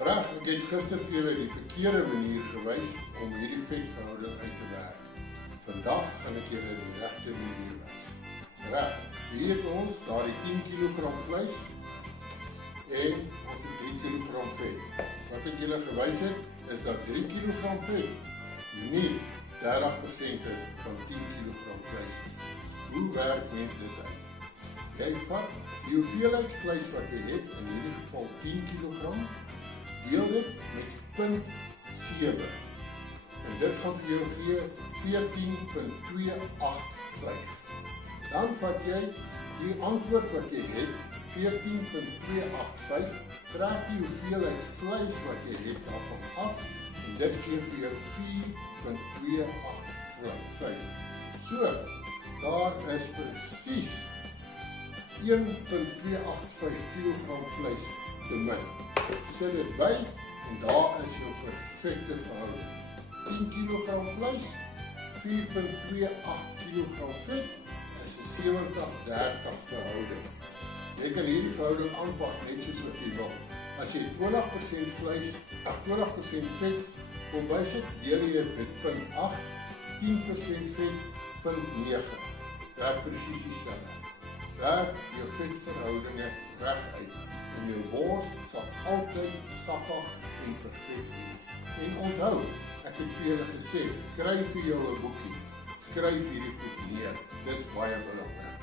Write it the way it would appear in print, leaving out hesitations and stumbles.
Reg, ek het gister vir julle die verkeerde manier gewys om hierdie vetverhouding uit te werk. Vandag gaan ek julle die regte manier wys. Reg, hier het ons daardie 10 kg vleis en ons het 3 kg vet. Wat ek julle gewys het, is dat 3 kg vet nie 30% is van 10 kg vleis. Hoe werk mens dit uit? Jy vat die hoeveelheid vleis wat jy het, in hierdie geval 10 kg, deel dit met 0,7. En dit gaan vir jou gee 14,285. Dan vat jy die antwoord wat jy het, 14,285, trek die hoeveelheid vleis wat jy het daarvan af, en dit gee vir jou 4,285. So, daar is presies 1,285 kg vleis te min. Sit dit by en daar is jou perfekte verhouding. 10 kg vleis, 4,28 kg vet is 'n 70-30 verhouding. Jy kan hierdie verhouding aanpas net soos wat jy wil. As jy 20% vleis, 20% vet kom bysit, deel jy dit met 0,8, 10% vet, 0,9. Werk presies dieselfde. Werk jou vetverhoudinge reg uit en jou wors sal altyd sappig en perfek wees. En onthou, ek het vir julle gesê, kry vir jou 'n boekie, skryf hierdie goed neer, dis baie belangrik.